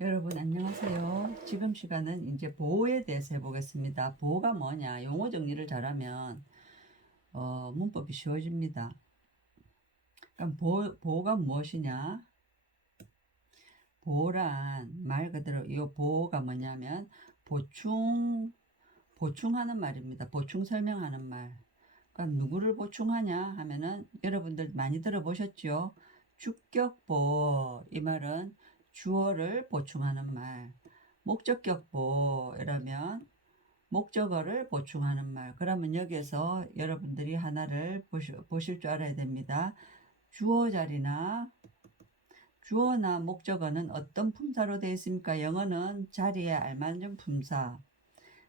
여러분 안녕하세요. 지금 시간은 이제 보호에 대해서 해보겠습니다. 보호가 뭐냐? 용어 정리를 잘하면 문법이 쉬워집니다. 그럼 보호가 무엇이냐? 보호란 말 그대로 이 보호가 뭐냐면 보충하는 말입니다. 보충 설명하는 말. 그러니까 누구를 보충하냐 하면은 여러분들 많이 들어보셨죠? 주격보호 이 말은 주어를 보충하는 말. 목적격보호라면 목적어를 보충하는 말. 그러면 여기에서 여러분들이 하나를 보실 줄 알아야 됩니다. 주어나 목적어는 어떤 품사로 되어 있습니까? 영어는 자리에 알맞은 품사.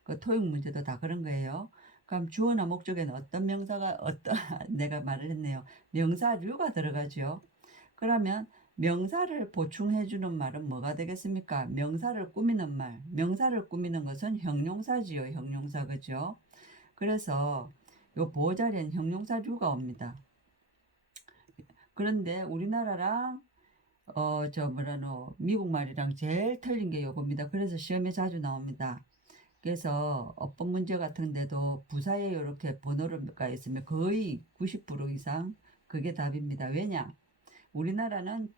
그 토익 문제도 다 그런 거예요. 그럼 주어나 목적에는 어떤 명사가 내가 말을 했네요. 명사류가 들어가죠. 그러면 명사를 보충해 주는 말은 뭐가 되겠습니까? 명사를 꾸미는 말. 명사를 꾸미는 것은 형용사지요. 형용사 그죠? 그래서 요 보호 자리엔 형용사류가 옵니다. 그런데 우리나라랑 미국 말이랑 제일 틀린 게 요겁니다. 그래서 시험에 자주 나옵니다. 그래서 어법 문제 같은 데도 부사에 이렇게 번호가 있으면 거의 90% 이상 그게 답입니다. 왜냐? 우리나라는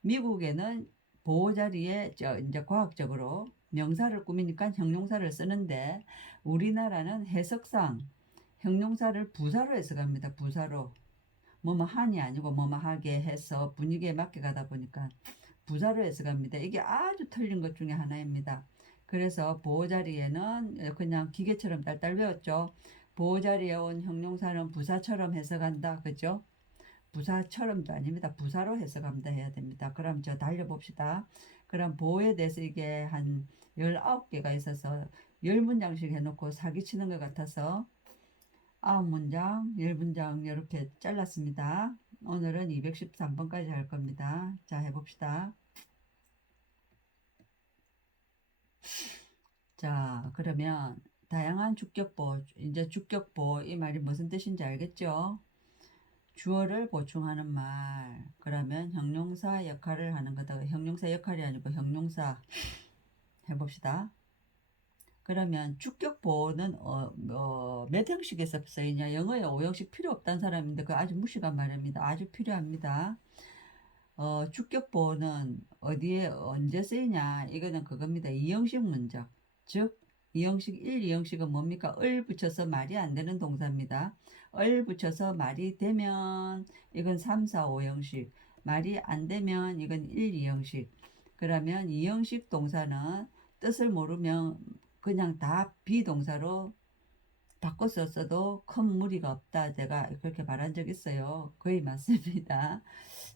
미국에는 보호 자리에 이제 과학적으로 명사를 꾸미니까 형용사를 쓰는데 우리나라는 해석상 형용사를 부사로 해석합니다. 부사로. 뭐뭐 하니 아니고 뭐뭐 하게 해서 분위기에 맞게 가다 보니까 부사로 해석합니다. 이게 아주 틀린 것 중에 하나입니다. 그래서 보호자리에는 그냥 기계처럼 딸딸 외웠죠. 보호자리에 온 형용사는 부사처럼 해석한다. 그죠? 부사처럼도 아닙니다. 부사로 해석합니다. 해야 됩니다. 그럼 저 달려봅시다. 그럼 보호에 대해서 이게 한 19개가 있어서 10문장씩 해놓고 사기치는 것 같아서 9문장, 10문장 이렇게 잘랐습니다. 오늘은 213번까지 할 겁니다. 자, 해봅시다. 자, 그러면 다양한 주격보, 이제 주격보 이 말이 무슨 뜻인지 알겠죠? 주어를 보충하는 말. 그러면 형용사 역할을 하는 거다. 형용사 역할이 아니고 형용사 해봅시다. 그러면 주격보는 몇 형식에서 쓰이냐? 영어에 5형식 필요 없다는 사람인데 그 아주 무식한 말입니다. 아주 필요합니다. 주격보는 어디에 언제 쓰이냐? 이거는 그겁니다. 이형식 문장. 즉 이형식 1, 이형식은 뭡니까? 을 붙여서 말이 안 되는 동사입니다. 을 붙여서 말이 되면 이건 3, 4, 5형식. 말이 안 되면 이건 1, 2형식. 그러면 이형식 동사는 뜻을 모르면 그냥 다 비동사로 바꿔 썼어도 큰 무리가 없다. 제가 그렇게 말한 적 있어요. 거의 맞습니다.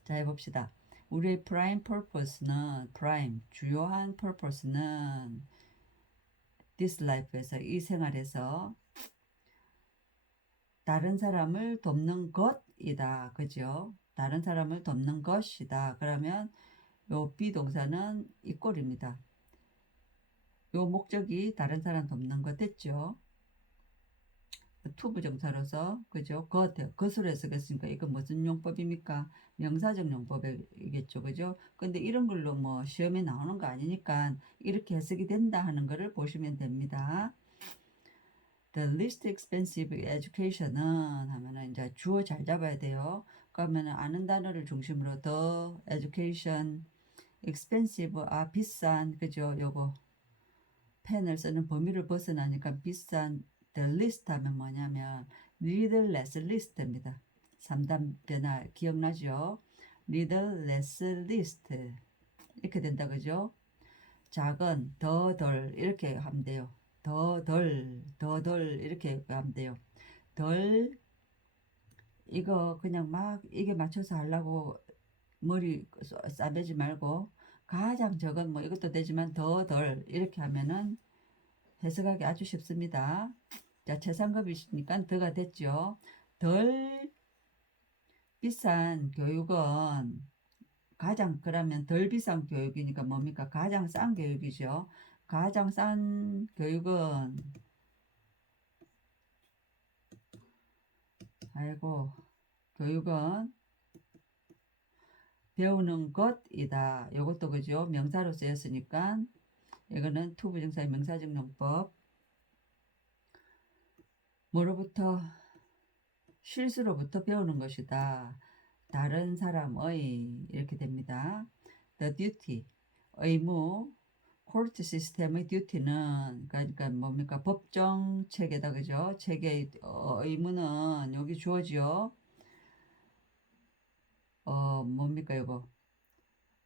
자, 해봅시다. 우리의 주요한 purpose는 this life에서, 이 생활에서 다른 사람을 돕는 것이다. 그죠? 다른 사람을 돕는 것이다. 그러면 요 비동사는 이 꼴입니다. 요 목적이 다른 사람 돕는 것 됐죠? 투부정사로서 그죠? 것으로 해석했으니까 이거 무슨 용법입니까? 명사적 용법이겠죠, 그죠? 근데 이런 걸로 뭐 시험에 나오는 거 아니니까 이렇게 해석이 된다 하는 거를 보시면 됩니다. The least expensive education은 하면은 이제 주어 잘 잡아야 돼요. 그러면은 아는 단어를 중심으로 the education expensive 비싼 그죠? 요거 펜을 쓰는 범위를 벗어나니까 비싼 the list 하면 뭐냐면 little less list입니다. 3단 변화 기억나죠? little less list 이렇게 된다 그죠? 작은 덜 이렇게 하면 돼요. 덜 이렇게 하면 돼요. 덜 이거 그냥 막 이게 맞춰서 하려고 머리 싸매지 말고 가장 적은 뭐 이것도 되지만 덜 이렇게 하면은 해석하기 아주 쉽습니다. 자, 최상급이시니까 더가 됐죠. 덜 비싼 교육은 그러면 덜 비싼 교육이니까 뭡니까? 가장 싼 교육이죠. 가장 싼 교육은, 아이고, 교육은 배우는 것이다. 요것도 그죠? 명사로 쓰였으니까 이거는 to 부정사의 명사적 용법. 뭐로부터? 실수로부터 배우는 것이다. 다른 사람의 이렇게 됩니다. The duty 의무 코르트 시스템의 duty는 그러니까 뭡니까? 법정 체계다 그죠? 체계의 의무는 여기 주어지요. 뭡니까 이거?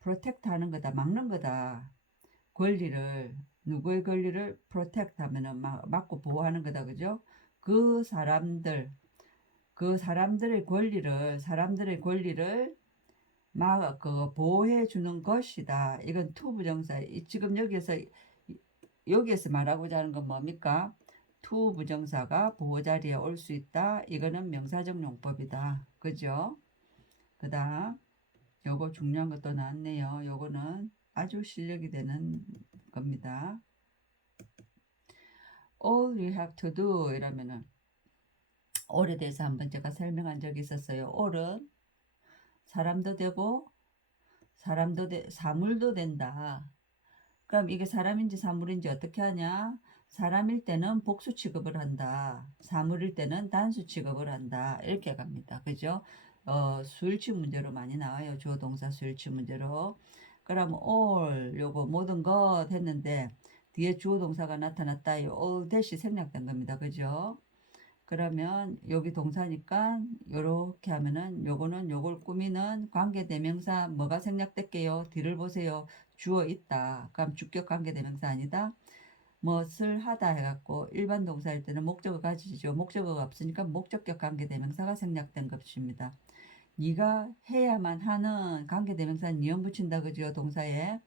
프로텍트 하는 거다. 막는 거다. 권리를 누구의 권리를 프로텍트 하면은 막고 보호하는 거다. 그죠? 그 사람들의 권리를 막 보호해 주는 것이다. 이건 to 부정사. 지금 여기에서 말하고자 하는 건 뭡니까? to 부정사가 보호 자리에 올 수 있다. 이거는 명사적 용법이다. 그죠? 그다음 요거 중요한 것도 나왔네요. 요거는 아주 실력이 되는 겁니다. All you have to do 이러면은 all에 대해서 한번 제가 설명한 적이 있었어요. all은 사람도 되고 사물도 된다. 그럼 이게 사람인지 사물인지 어떻게 하냐? 사람일 때는 복수 취급을 한다. 사물일 때는 단수 취급을 한다. 이렇게 갑니다. 그죠? 수일치 문제로 많이 나와요. 주어 동사 수일치 문제로. 그럼 all 요거 모든 것 했는데 뒤에 주어 동사가 나타났다. 이 all 대시 생략된 겁니다. 그죠? 그러면 여기 동사니까 요렇게 하면은 요거는 요걸 꾸미는 관계대명사 뭐가 생략될게요? 뒤를 보세요. 주어 있다. 그럼 주격 관계대명사 아니다. 무엇을 하다 해갖고 일반 동사일 때는 목적어 가지죠. 목적어가 없으니까 목적격 관계대명사가 생략된 것입니다. 네가 해야만 하는 관계대명사 니은 붙인다 그죠? 동사에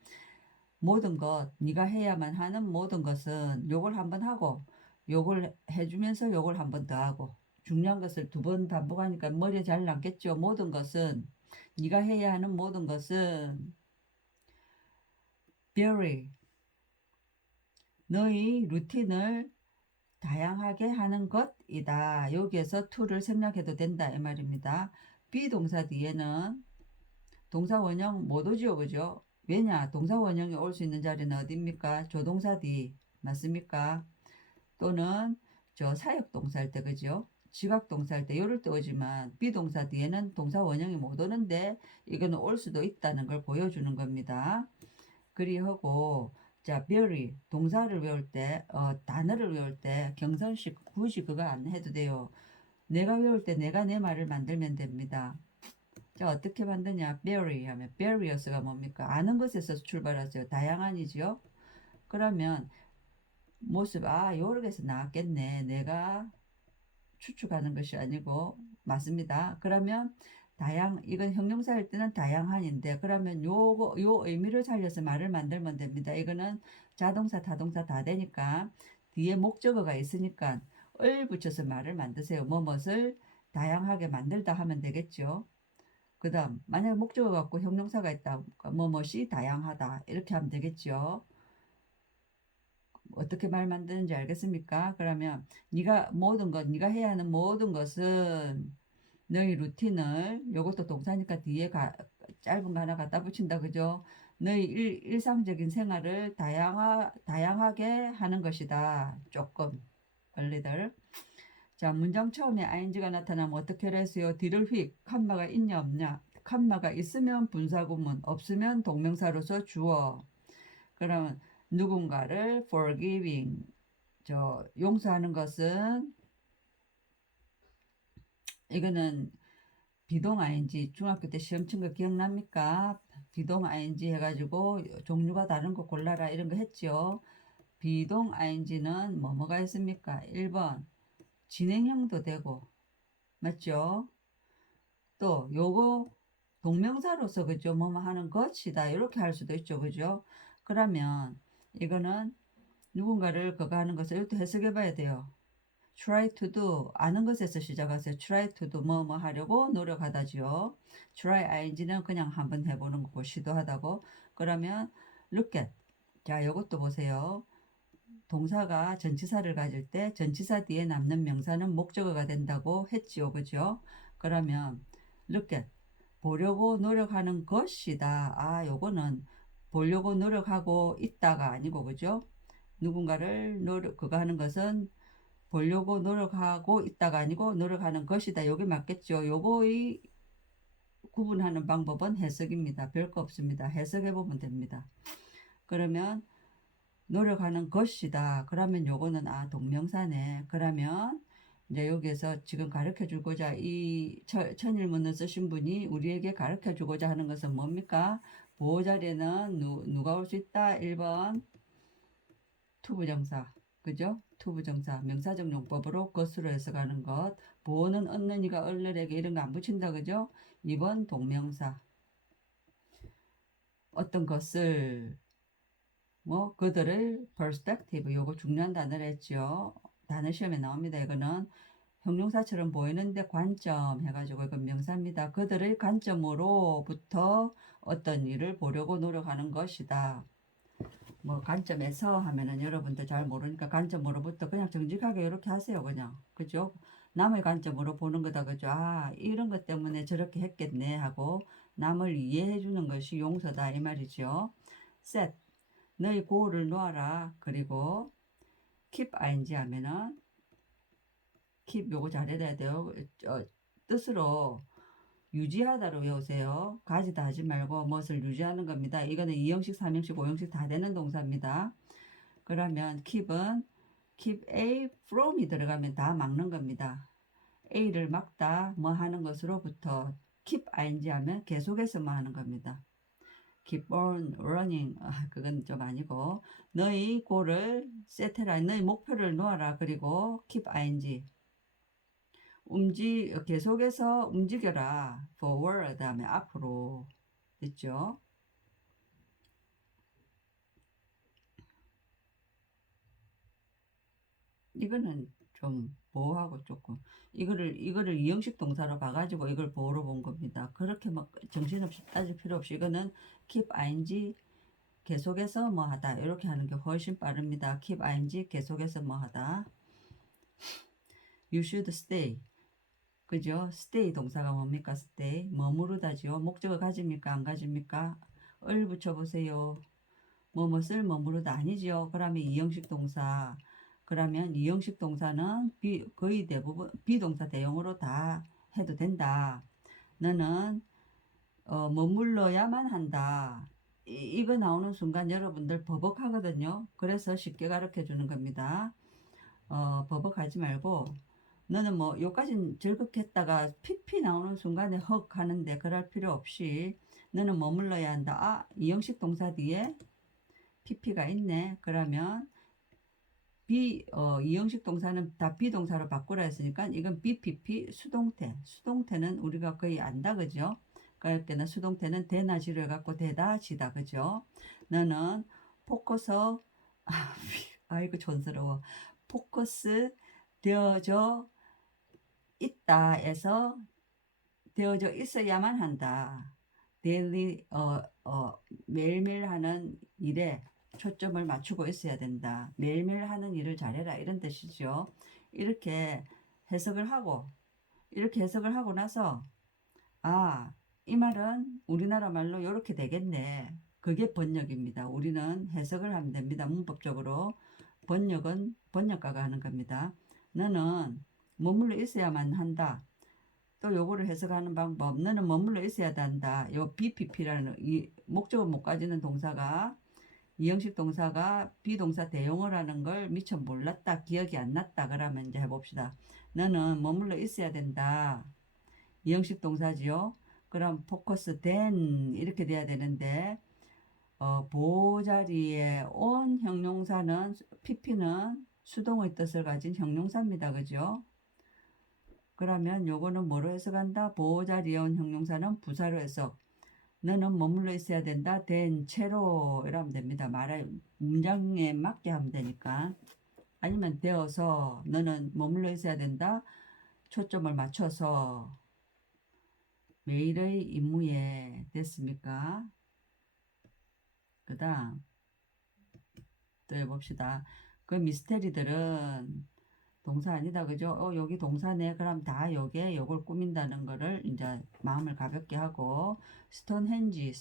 모든 것 네가 해야만 하는 모든 것은 요걸 한번 하고 요걸 해주면서 요걸 한 번 더 하고 중요한 것을 두 번 반복하니까 머리에 잘 남겠죠. 모든 것은 네가 해야 하는 모든 것은 vary 너의 루틴을 다양하게 하는 것이다. 여기에서 to를 생략해도 된다 이 말입니다. 비동사 뒤에는 동사 원형 못 오지요. 그죠? 왜냐? 동사 원형이 올 수 있는 자리는 어디입니까? 조동사 뒤 맞습니까? 또는 저 사역동사일 때 그죠? 지각동사일 때 요럴 때 오지만 비동사 뒤에는 동사 원형이 못 오는데 이거는 올 수도 있다는 걸 보여주는 겁니다. 그리하고 자 very 동사를 외울 때 단어를 외울 때 경선식 굳이 그거 안 해도 돼요. 내가 외울 때 내가 내 말을 만들면 됩니다. 자 어떻게 만드냐 very 하면 various가 뭡니까? 아는 것에서 출발하죠. 다양한이죠. 그러면 모습 요렇게해서 나왔겠네. 내가 추측하는 것이 아니고 맞습니다. 그러면 이건 형용사일 때는 다양한인데 그러면 요 의미를 살려서 말을 만들면 됩니다. 이거는 자동사 타동사 다 되니까 뒤에 목적어가 있으니까 을 붙여서 말을 만드세요. 뭐뭇을 다양하게 만들다 하면 되겠죠. 그 다음 만약에 목적어 갖고 형용사가 있다 뭐뭇이 다양하다 이렇게 하면 되겠죠. 어떻게 말 만드는지 알겠습니까? 그러면 네가 해야 하는 모든 것은 너희 루틴을 요것도 동사니까 뒤에 짧은 거 하나 갖다 붙인다 그죠? 너희 일상적인 생활을 다양하게 하는 것이다. 조금 원래들. 자 문장 처음에 ing가 나타나면 어떻게 해서요? 뒤를 휙 칸마가 있냐 없냐? 칸마가 있으면 분사구문 없으면 동명사로서 주어. 그러면 누군가를 forgiving 용서하는 것은 이거는 비동 ing 중학교 때 시험 친 거 기억납니까? 비동 ing 해가지고 종류가 다른 거 골라라 이런 거 했죠. 비동 ing는 뭐가 있습니까? 1번 진행형도 되고 맞죠? 또 요거 동명사로서 그죠? 뭐뭐 하는 것이다 이렇게 할 수도 있죠. 그죠? 그러면 이거는 누군가를 그거 하는 것을 이것도 해석해 봐야 돼요. try to do 아는 것에서 시작하세요. try to do 뭐 하려고 노력하다지요. try ing는 그냥 한번 해보는 거고 시도하다고. 그러면 look at 자 이것도 보세요. 동사가 전치사를 가질 때 전치사 뒤에 남는 명사는 목적어가 된다고 했지요. 그죠? 그러면 look at 보려고 노력하는 것이다. 아, 요거는 보려고 노력하고 있다가 아니고, 그죠? 누군가를 그거 하는 것은 보려고 노력하고 있다가 아니고 노력하는 것이다. 요게 맞겠죠? 요거의 구분하는 방법은 해석입니다. 별거 없습니다. 해석해 보면 됩니다. 그러면 노력하는 것이다. 그러면 요거는 동명사네. 그러면 이제 여기에서 지금 가르쳐 주고자 이 천일문을 쓰신 분이 우리에게 가르쳐 주고자 하는 것은 뭡니까? 보호 자리에는 누가 올 수 있다? 1번 투부정사. 그죠? 투부정사. 명사적 용법으로 것으로 해석하는 것. 보호는 얻는 이가 얼른에게 이런 거 안 붙인다. 그죠? 2번 동명사. 어떤 것을 그들의 perspective, 요거 중요한 단어를 했죠. 단어 시험에 나옵니다. 이거는 형용사처럼 보이는데 관점 해가지고 이건 명사입니다. 그들의 관점으로부터 어떤 일을 보려고 노력하는 것이다. 관점에서 하면은 여러분들 잘 모르니까 관점으로부터 그냥 정직하게 이렇게 하세요. 그냥. 그죠? 남의 관점으로 보는 거다. 그죠? 이런 것 때문에 저렇게 했겠네 하고 남을 이해해 주는 것이 용서다. 이 말이죠. set. 너희 고를 놓아라. 그리고 keep ing 하면은 keep 요거 잘해야 돼요. 뜻으로 유지하다로 외우세요. 가지다 하지 말고 무엇을 유지하는 겁니다. 이거는 2형식, 3형식, 5형식 다 되는 동사입니다. 그러면 keep은 keep A from이 들어가면 다 막는 겁니다. A를 막다 뭐 하는 것으로부터 keep ing 하면 계속해서 뭐 하는 겁니다. keep on running. 그건 좀 아니고 너희 골을 set해라. 너희 목표를 놓아라. 그리고 keep ing 계속해서 움직여라. forward 다음에 앞으로. 됐죠? 이거는 좀 보호하고 조금 이거를 이형식 동사로 봐가지고 이걸 보호로 본 겁니다. 그렇게 막 정신없이 따질 필요 없이 이거는 keep ing 계속해서 뭐 하다 이렇게 하는 게 훨씬 빠릅니다. keep ing 계속해서 뭐 하다. You should stay. 그죠? stay 동사가 뭡니까? stay. 머무르다지요. 목적을 가집니까? 안 가집니까? 을 붙여보세요. 뭐뭇을 머무르다 아니지요. 그러면 이형식 동사. 그러면 이형식 동사는 거의 대부분 비동사 대용으로 다 해도 된다. 너는 머물러야만 한다. 이거 나오는 순간 여러분들 버벅하거든요. 그래서 쉽게 가르쳐 주는 겁니다. 버벅하지 말고 너는 뭐 요까진 즐겁겠다가 피피 나오는 순간에 헉 하는데 그럴 필요 없이 너는 머물러야 한다. 이형식 동사 뒤에 pp가 있네. 그러면 이형식 동사는 다 비동사로 바꾸라 했으니까 이건 BPP 수동태. 수동태는 우리가 거의 안다. 그죠? 그러니까 수동태는 되나 지로 해갖고 되다 지다. 그죠? 너는 포커서 아이고 촌스러워. 포커스 되어져 있다에서 되어져 있어야만 한다. 데일리 매일매일 하는 일에 초점을 맞추고 있어야 된다. 매일매일 하는 일을 잘해라 이런 뜻이죠. 이렇게 해석을 하고 나서 이 말은 우리나라 말로 이렇게 되겠네. 그게 번역입니다. 우리는 해석을 하면 됩니다. 문법적으로 번역은 번역가가 하는 겁니다. 너는 머물러 있어야만 한다. 또 요거를 해석하는 방법. 너는 머물러 있어야 한다. 요 BPP라는 이 목적을 못 가지는 동사가 이형식 동사가 비동사 대용을 하는 걸 미처 몰랐다. 기억이 안 났다. 그러면 이제 해봅시다. 너는 머물러 있어야 된다. 이형식 동사지요. 그럼 포커스 된 이렇게 돼야 되는데 보호자리에 온 형용사는 PP는 수동의 뜻을 가진 형용사입니다. 그죠? 그러면 요거는 뭐로 해석한다? 보호자리에 온 형용사는 부사로 해석. 너는 머물러 있어야 된다. 된 채로 이러면 됩니다. 문장에 맞게 하면 되니까. 아니면 되어서 너는 머물러 있어야 된다. 초점을 맞춰서 매일의 임무에 됐습니까? 그 다음 또 해봅시다. 그 미스테리들은 동사 아니다 그죠? 여기 동사네. 그럼 다 요걸 꾸민다는 거를 이제 마음을 가볍게 하고 스톤헨지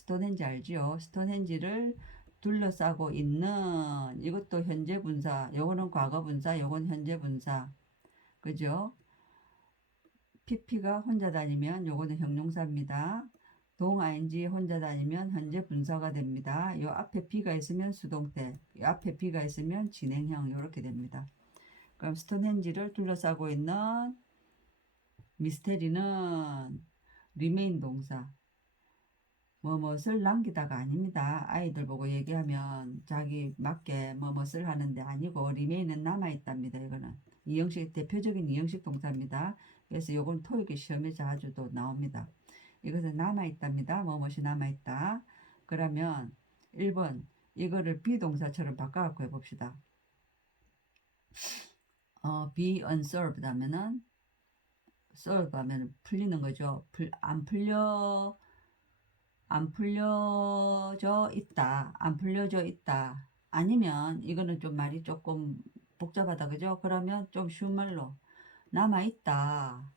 알지요? 스톤헨지를 둘러싸고 있는 이것도 현재 분사. 요거는 과거 분사, 요건 현재 분사. 그죠? PP가 혼자 다니면 요거는 형용사입니다. 동 ing 혼자 다니면 현재 분사가 됩니다. 요 앞에 B가 있으면 수동태, 요 앞에 B가 있으면 진행형 이렇게 됩니다. 그럼 스톤헨지를 둘러싸고 있는 미스테리는 remain 동사. 뭐뭇을 남기다가 아닙니다. 아이들 보고 얘기하면 자기 맞게 뭐뭇을 하는데 아니고 remain은 남아있답니다. 이거는 이형식 대표적인 이형식 동사입니다. 그래서 요건 토익 시험에 자주도 나옵니다. 이것은 남아있답니다. 뭐뭇이 남아있다. 그러면 1번 이거를 비동사처럼 바꿔갖고 해봅시다. be unsolved 하면은 solve 하면 풀리는 거죠. 안 풀려져 있다. 안 풀려져 있다. 아니면 이거는 좀 말이 조금 복잡하다. 그죠? 그러면 좀 쉬운 말로 남아있다.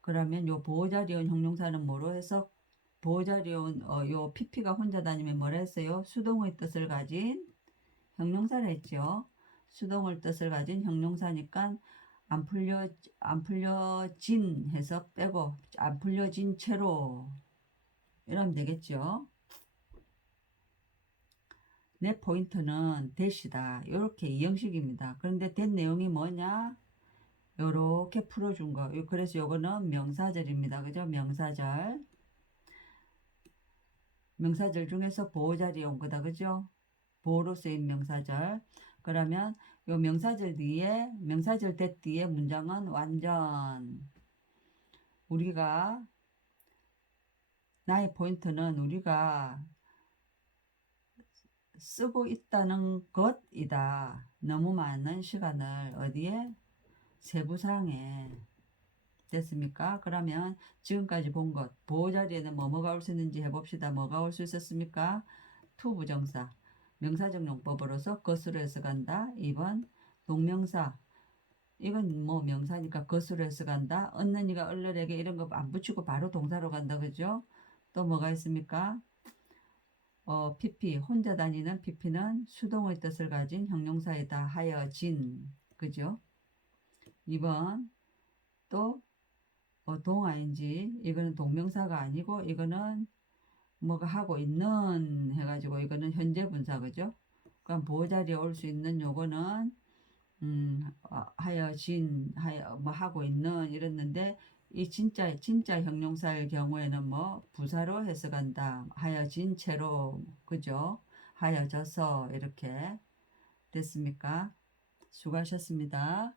그러면 요 보호자리온 형용사는 뭐로 해서 보호자리온 요 PP가 혼자 다니면 뭐라 했어요? 수동의 뜻을 가진 형용사를 했죠. 수동의 뜻을 가진 형용사니까 안 풀려진 해서 빼고 안 풀려진 채로 이러면 되겠죠. 내 포인트는 대시다. 이렇게 이형식입니다. 그런데 된 내용이 뭐냐? 요렇게 풀어준 거. 그래서 요거는 명사절입니다. 그죠? 명사절. 명사절 중에서 보호자리에 온 거다. 그죠? 보호로 쓰인 명사절. 그러면 요 명사절 뒤에, 명사절 that 뒤에 문장은 완전. 나의 포인트는 우리가 쓰고 있다는 것이다. 너무 많은 시간을 어디에? 세부사항에. 됐습니까? 그러면 지금까지 본 것, 보호자리에는 뭐가 올 수 있는지 해봅시다. 뭐가 올 수 있었습니까? to 부정사, 명사적 용법으로서 것으로 해석한다. 2번 동명사, 이건 뭐 명사니까 것으로 해석한다. 얻는 이가 얼른에게 이런 거 안 붙이고 바로 동사로 간다. 그죠? 또 뭐가 있습니까? PP, 혼자 다니는 PP는 수동의 뜻을 가진 형용사이다. 하여진. 그죠? 2번 또 동아인지 이거는 동명사가 아니고 이거는 뭐가 하고 있는 해가지고 이거는 현재 분사. 그죠? 그럼 보호자리에 올 수 있는 요거는 하여진 뭐 하고 있는 이랬는데 이 진짜 형용사의 경우에는 뭐 부사로 해석한다. 하여진 채로. 그죠? 하여져서 이렇게 됐습니까? 수고하셨습니다.